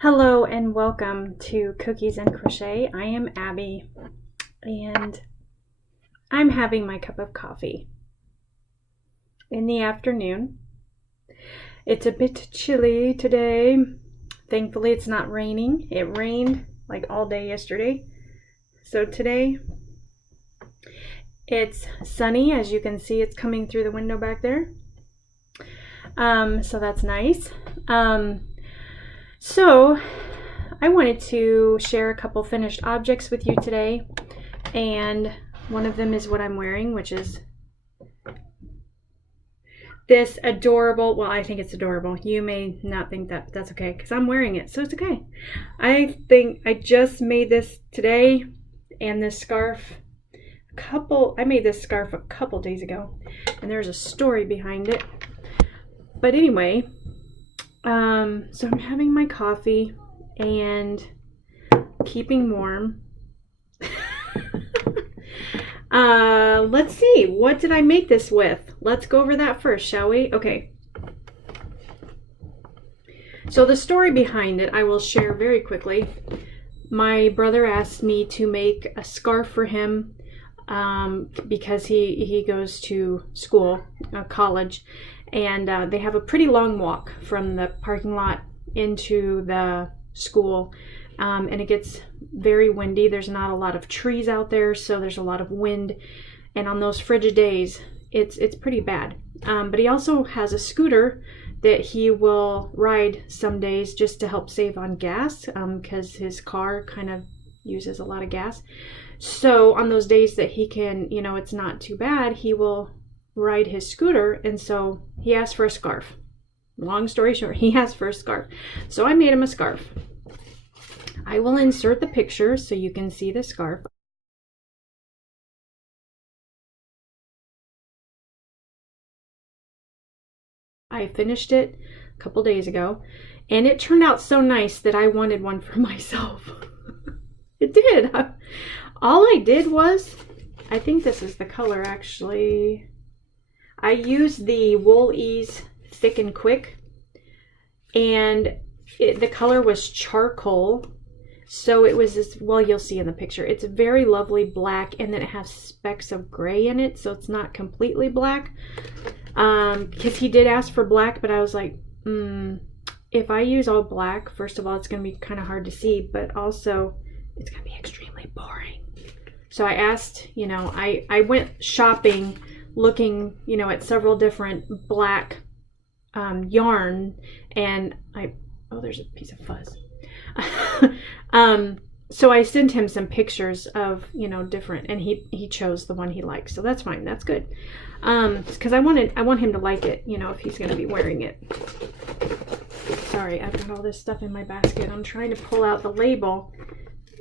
Hello and welcome to Cookies and Crochet. I am Abby and I'm having my cup of coffee in the afternoon. It's a bit chilly today. Thankfully it's not raining. It rained like all day yesterday. So today it's sunny. As you can see, it's coming through the window back there. So that's nice. So I wanted to share a couple finished objects with you today, and one of them is what I'm wearing, which is this adorable, well, I think it's adorable. You may not think that, but that's okay because I'm wearing it, so it's okay. I think I just made this today, and this scarf, I made this scarf a couple days ago, and there's a story behind it. But anyway, so I'm having my coffee and keeping warm. Let's see, what did I make this with? Let's go over that first, shall we? Okay. So the story behind it, I will share very quickly. My brother asked me to make a scarf for him because he goes to school, college, and they have a pretty long walk from the parking lot into the school, and it gets very windy. There's not a lot of trees out there, so there's a lot of wind, and on those frigid days it's pretty bad. But he also has a scooter that he will ride some days just to help save on gas, because his car kind of uses a lot of gas. So on those days that he can, it's not too bad, he will ride his scooter, and so he asked for a scarf. Long story short, he asked for a scarf. So I made him a scarf. I will insert the picture so you can see the scarf. I finished it a couple days ago, and it turned out so nice that I wanted one for myself. It did. All I did was, I think this is the color actually. I used the Wool Ease Thick and Quick, and the color was charcoal. So it was this, well, you'll see in the picture, it's a very lovely black, and then it has specks of gray in it, so it's not completely black. Because he did ask for black, but I was like, if I use all black, first of all, it's going to be kind of hard to see, but also it's going to be extremely boring. So I asked, I went shopping looking, at several different black yarn, and oh, there's a piece of fuzz. So I sent him some pictures of, different, and he chose the one he likes, so that's fine, that's good. Because I want him to like it, if he's going to be wearing it. Sorry, I've got all this stuff in my basket. I'm trying to pull out the label.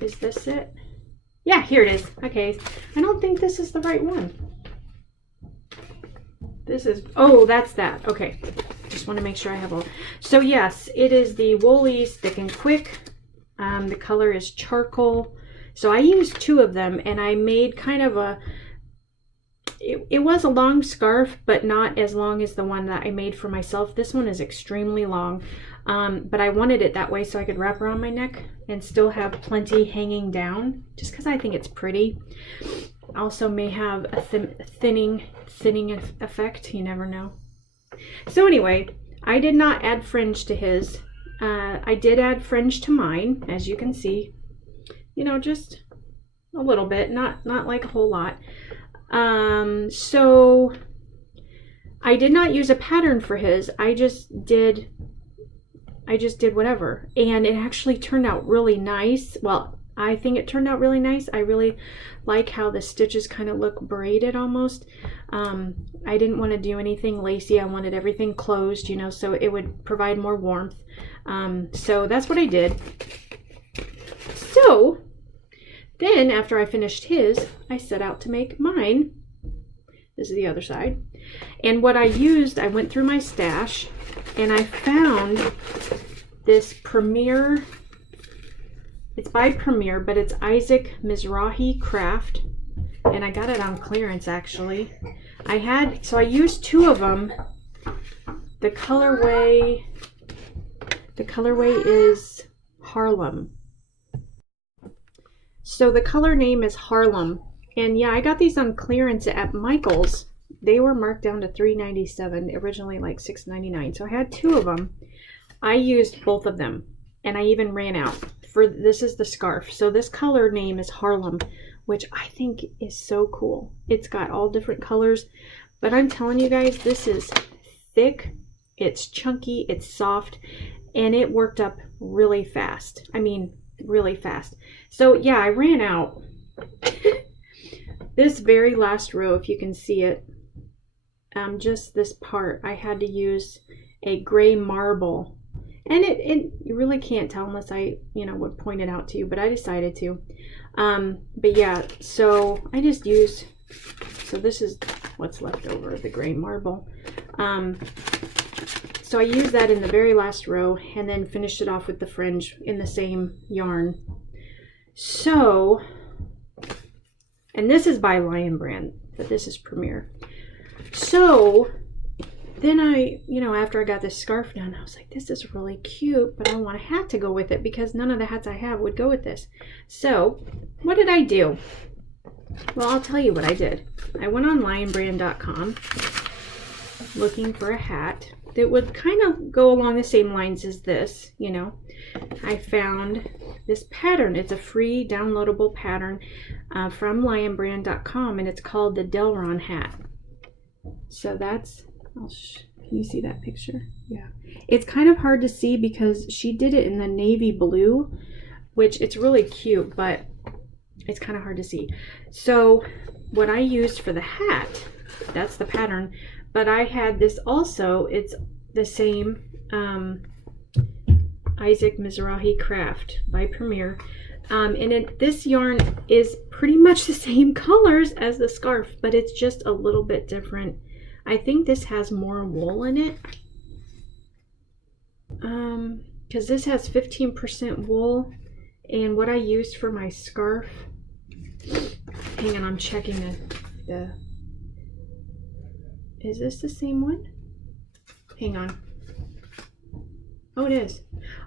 Is this it? Yeah, here it is. Okay, I don't think this is the right one. This is, oh, that's that. Okay, just want to make sure I have all. So yes, it is the Wool Ease Thick and Quick. The color is charcoal. So I used two of them, and I made kind of a, it was a long scarf, but not as long as the one that I made for myself. This one is extremely long, but I wanted it that way so I could wrap around my neck and still have plenty hanging down, just because I think it's pretty. Also may have a thinning effect, you never know. So anyway, I did not add fringe to his. I did add fringe to mine, as you can see, just a little bit, not like a whole lot. So I did not use a pattern for his. I just did whatever, and it actually turned out really nice. Well, I think it turned out really nice. I really like how the stitches kind of look braided almost. I didn't want to do anything lacy. I wanted everything closed, so it would provide more warmth. So that's what I did. So then after I finished his, I set out to make mine. This is the other side. And what I used, I went through my stash, and I found this Premier. It's by Premier, but it's Isaac Mizrahi Craft, and I got it on clearance actually. So I used two of them. The colorway is Harlem. So the color name is Harlem. And yeah, I got these on clearance at Michael's. They were marked down to $3.97, originally like $6.99. So I had two of them. I used both of them, and I even ran out. This is the scarf. So this color name is Harlem, which I think is so cool. It's got all different colors, but I'm telling you guys, this is thick, it's chunky, it's soft, and it worked up really fast. I mean, really fast. So yeah, I ran out. This very last row, if you can see it, just this part, I had to use a gray marble. And you really can't tell unless I, would point it out to you, but I decided to. But yeah, so I just used, so this is what's left over of the gray marble. So I used that in the very last row and then finished it off with the fringe in the same yarn. So, and this is by Lion Brand, but this is Premier. So then after I got this scarf done, I was like, this is really cute, but I want a hat to go with it because none of the hats I have would go with this. So what did I do? Well, I'll tell you what I did. I went on lionbrand.com looking for a hat that would kind of go along the same lines as this, I found this pattern. It's a free downloadable pattern from lionbrand.com, and it's called the Delron hat. So that's, can you see that picture? Yeah. It's kind of hard to see because she did it in the navy blue, which it's really cute, but it's kind of hard to see. So what I used for the hat, that's the pattern, but I had this also, it's the same Isaac Mizrahi Craft by Premier. And this yarn is pretty much the same colors as the scarf, but it's just a little bit different. I think this has more wool in it. Because this has 15% wool. And what I used for my scarf, hang on, I'm checking the is this the same one? Hang on. Oh, it is.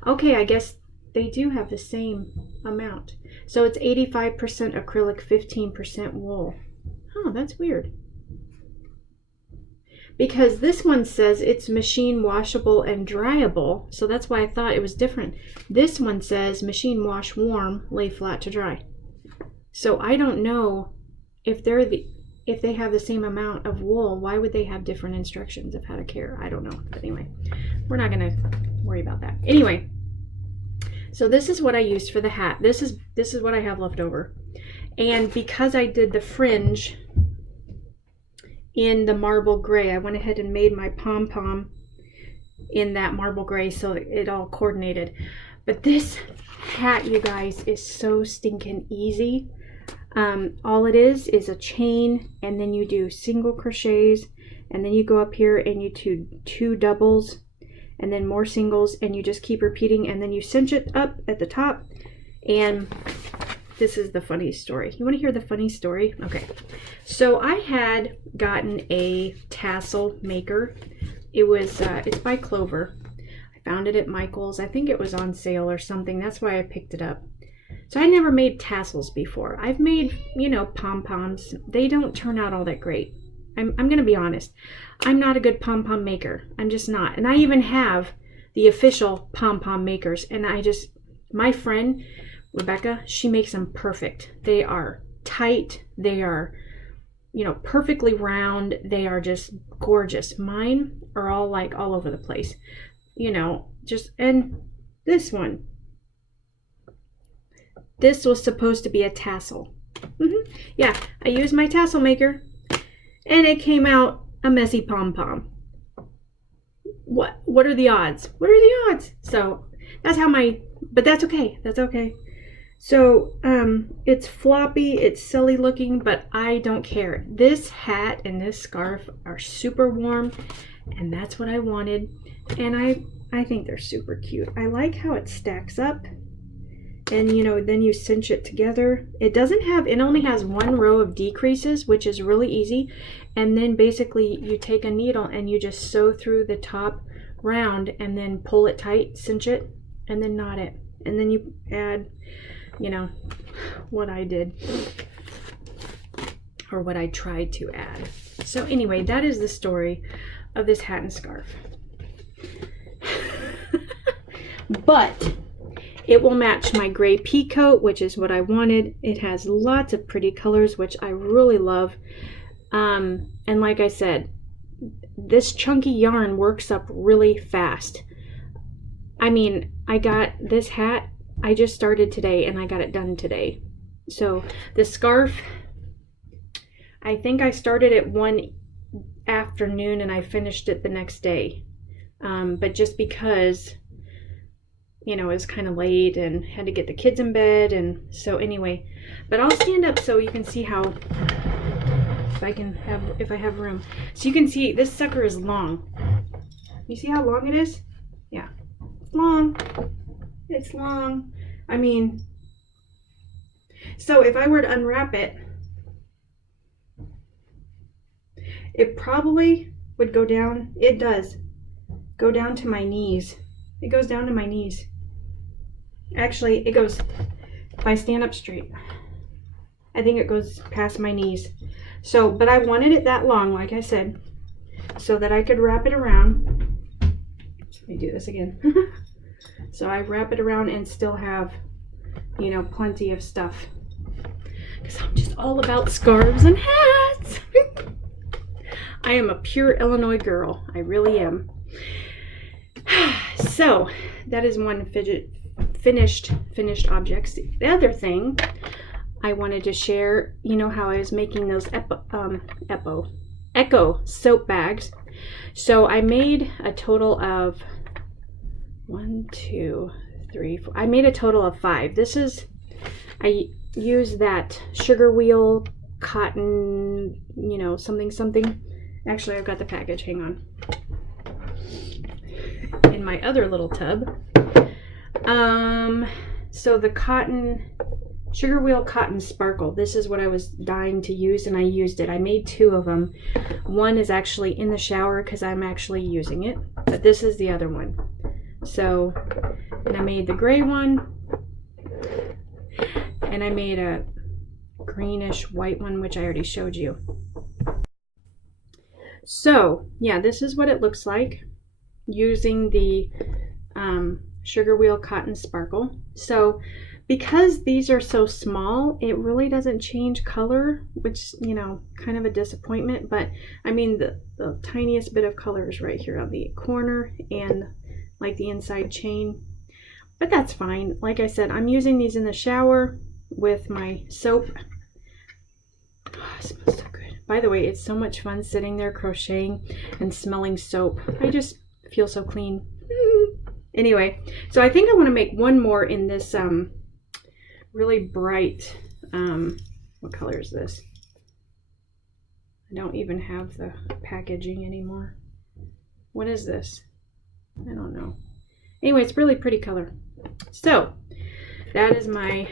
Okay, I guess they do have the same amount. So it's 85% acrylic, 15% wool. Oh, that's weird. Because this one says it's machine washable and dryable, so that's why I thought it was different. This one says machine wash warm, lay flat to dry. So I don't know if they have the same amount of wool. Why would they have different instructions of how to care? I don't know. But anyway, we're not gonna worry about that. Anyway, so this is what I used for the hat. This is what I have left over. And because I did the fringe in the marble gray, I went ahead and made my pom-pom in that marble gray so it all coordinated. But this hat, you guys, is so stinking easy. All it is a chain, and then you do single crochets, and then you go up here and you do two doubles, and then more singles, and you just keep repeating, and then you cinch it up at the top. And this is the funny story. You want to hear the funny story? Okay. So I had gotten a tassel maker. It's by Clover. I found it at Michael's. I think it was on sale or something. That's why I picked it up. So I never made tassels before. I've made, pom-poms. They don't turn out all that great. I'm going to be honest. I'm not a good pom-pom maker. I'm just not. And I even have the official pom-pom makers. And my friend, Rebecca, she makes them perfect. They are tight. They are, perfectly round. They are just gorgeous. Mine are all over the place. And this one. This was supposed to be a tassel. Yeah, I used my tassel maker and it came out a messy pom-pom. What are the odds? What are the odds? So that's how but that's okay. That's okay. So it's floppy, it's silly looking, but I don't care. This hat and this scarf are super warm, and that's what I wanted. And I think they're super cute. I like how it stacks up. And then you cinch it together. It only has one row of decreases, which is really easy. And then basically you take a needle and you just sew through the top round and then pull it tight, cinch it, and then knot it. and then you add, you know, what I did, or what I tried to add. So anyway, that is the story of this hat and scarf. But it will match my gray pea coat, which is what I wanted. It has lots of pretty colors, which I really love. And like I said, this chunky yarn works up really fast. I mean, I got this hat, I just started today and I got it done today. So the scarf, I think I started it one afternoon and I finished it the next day. But just because, you know, it was kind of late and had to get the kids in bed, and so anyway. But I'll stand up so you can see how, if I have room. So you can see this sucker is long. You see how long it is? Yeah, it's long. It's long. I mean, so if I were to unwrap it, it probably would go down. It does go down to my knees. It goes down to my knees. Actually, it goes, if I stand up straight, I think it goes past my knees. So, but I wanted it that long, like I said, so that I could wrap it around. Let me do this again. So I wrap it around and still have, you know, plenty of stuff. Because I'm just all about scarves and hats. I am a pure Illinois girl. I really am. So that is one finished objects. The other thing I wanted to share, you know how I was making those Echo soap bags. So I made a total of 1, 2, 3, 4. I made a total of 5. This is, I used that sugar wheel cotton, you know, something. Actually, I've got the package, hang on. In my other little tub. So the cotton, sugar wheel cotton sparkle, this is what I was dying to use, and I used it. I made 2 of them. One is actually in the shower because I'm actually using it, but this is the other one. So, and I made the gray one, and I made a greenish white one, which I already showed you. So yeah, this is what it looks like using the sugar wheel cotton sparkle. So because these are so small, it really doesn't change color, which, you know, kind of a disappointment. But I mean, the tiniest bit of color is right here on the corner and like the inside chain, but that's fine. Like I said, I'm using these in the shower with my soap. Oh, it smells so good. By the way, it's so much fun sitting there crocheting and smelling soap. I just feel so clean. Anyway, so I think I want to make one more in this really bright, what color is this? I don't even have the packaging anymore. What is this? I don't know. Anyway, it's really pretty color. So that is my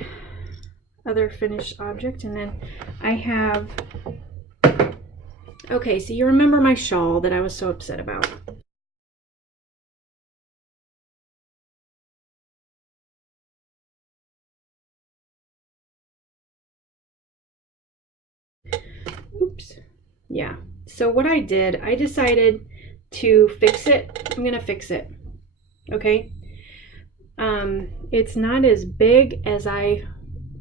other finished object. And then I have, okay, so you remember my shawl that I was so upset about. Oops. Yeah. So what I did, I decided to fix it. I'm gonna fix it. Okay. It's not as big as I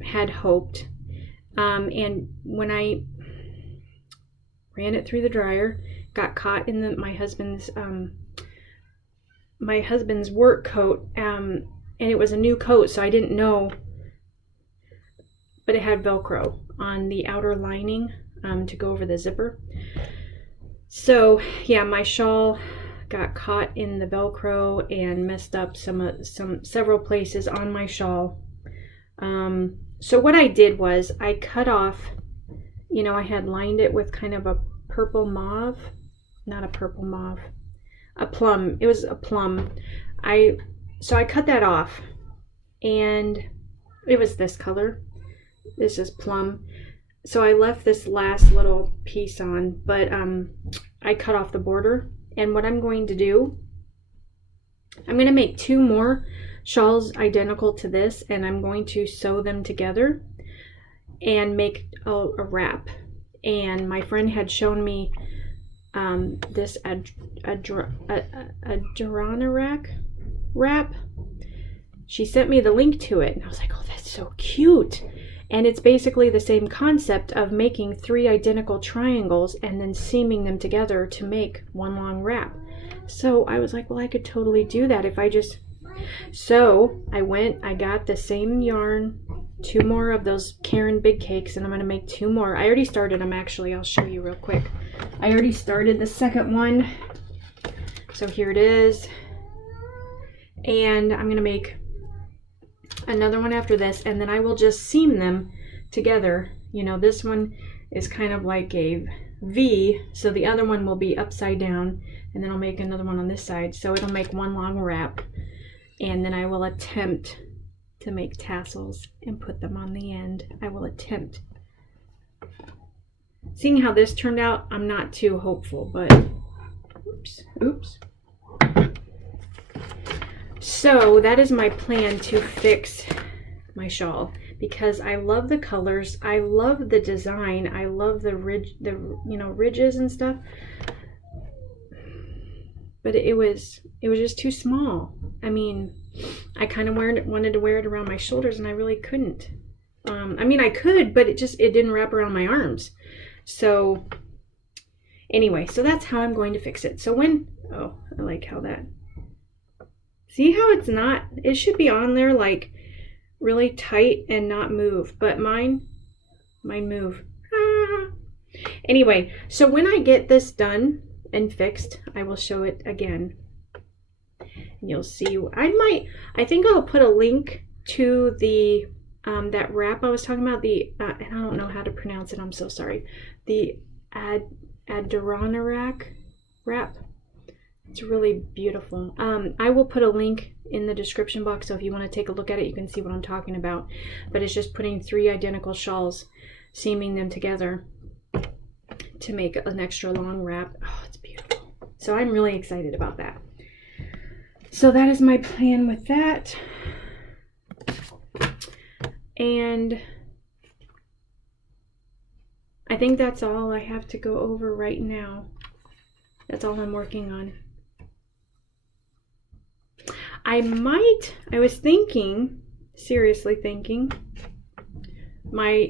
had hoped. And when I ran it through the dryer, got caught in my husband's work coat, and it was a new coat, so I didn't know, but it had Velcro on the outer lining to go over the zipper. So yeah, my shawl got caught in the Velcro and messed up several places on my shawl. So what I did was I cut off, you know, I had lined it with kind of a purple mauve, not a purple mauve, a plum. It was a plum. So I cut that off, and it was this color. This is plum. So I left this last little piece on, but I cut off the border. And what I'm going to do, I'm going to make 2 more shawls identical to this, and I'm going to sew them together and make a wrap. And my friend had shown me this adirondack wrap. She sent me the link to it, and I was like, oh, that's so cute. And it's basically the same concept of making 3 identical triangles and then seaming them together to make one long wrap. So I was like, well, I could totally do that if I just... So I got the same yarn, 2 more of those Karen big cakes, and I'm going to make 2 more. I already started them, actually. I'll show you real quick. I already started the second one. So here it is. And I'm going to make another one after this, and then I will just seam them together. You know, this one is kind of like a V, so the other one will be upside down, and then I'll make another one on this side, so it'll make one long wrap. And then I will attempt to make tassels and put them on the end. I will attempt. Seeing how this turned out, I'm not too hopeful, but oops. So that is my plan to fix my shawl, because I love the colors, I love the design, I love the ridges and stuff. But it was just too small. I mean, I kind of wanted to wear it around my shoulders, and I really couldn't. I mean, I could, but it didn't wrap around my arms. So anyway, so that's how I'm going to fix it. So oh, I like how that, see how it's not, it should be on there like really tight and not move, but mine move. Anyway, so when I get this done and fixed, I will show it again. And you'll see, I think I'll put a link to the, that wrap I was talking about, and I don't know how to pronounce it, I'm so sorry. The adirondack wrap. It's really beautiful. I will put a link in the description box, so if you want to take a look at it, you can see what I'm talking about. But it's just putting 3 identical shawls, seaming them together to make an extra long wrap. Oh, it's beautiful. So I'm really excited about that. So that is my plan with that. And I think that's all I have to go over right now. That's all I'm working on. I was thinking, seriously thinking,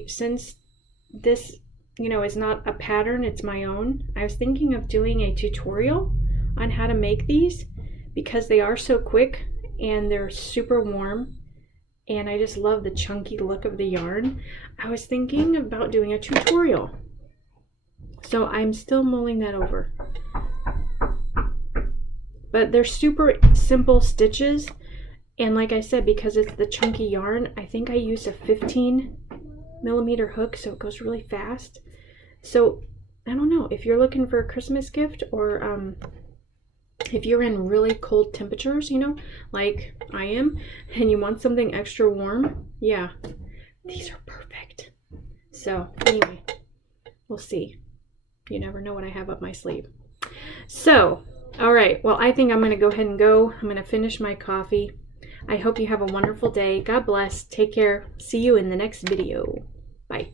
since this, is not a pattern, it's my own, I was thinking of doing a tutorial on how to make these, because they are so quick and they're super warm, and I just love the chunky look of the yarn. I was thinking about doing a tutorial. So I'm still mulling that over. But they're super simple stitches, and like I said, because it's the chunky yarn, I think I used a 15mm hook, so it goes really fast. So I don't know, if you're looking for a Christmas gift, or if you're in really cold temperatures, like I am, and you want something extra warm, yeah, these are perfect. So anyway, we'll see. You never know what I have up my sleeve. So all right, well, I think I'm going to go ahead and go. I'm going to finish my coffee. I hope you have a wonderful day. God bless. Take care. See you in the next video. Bye.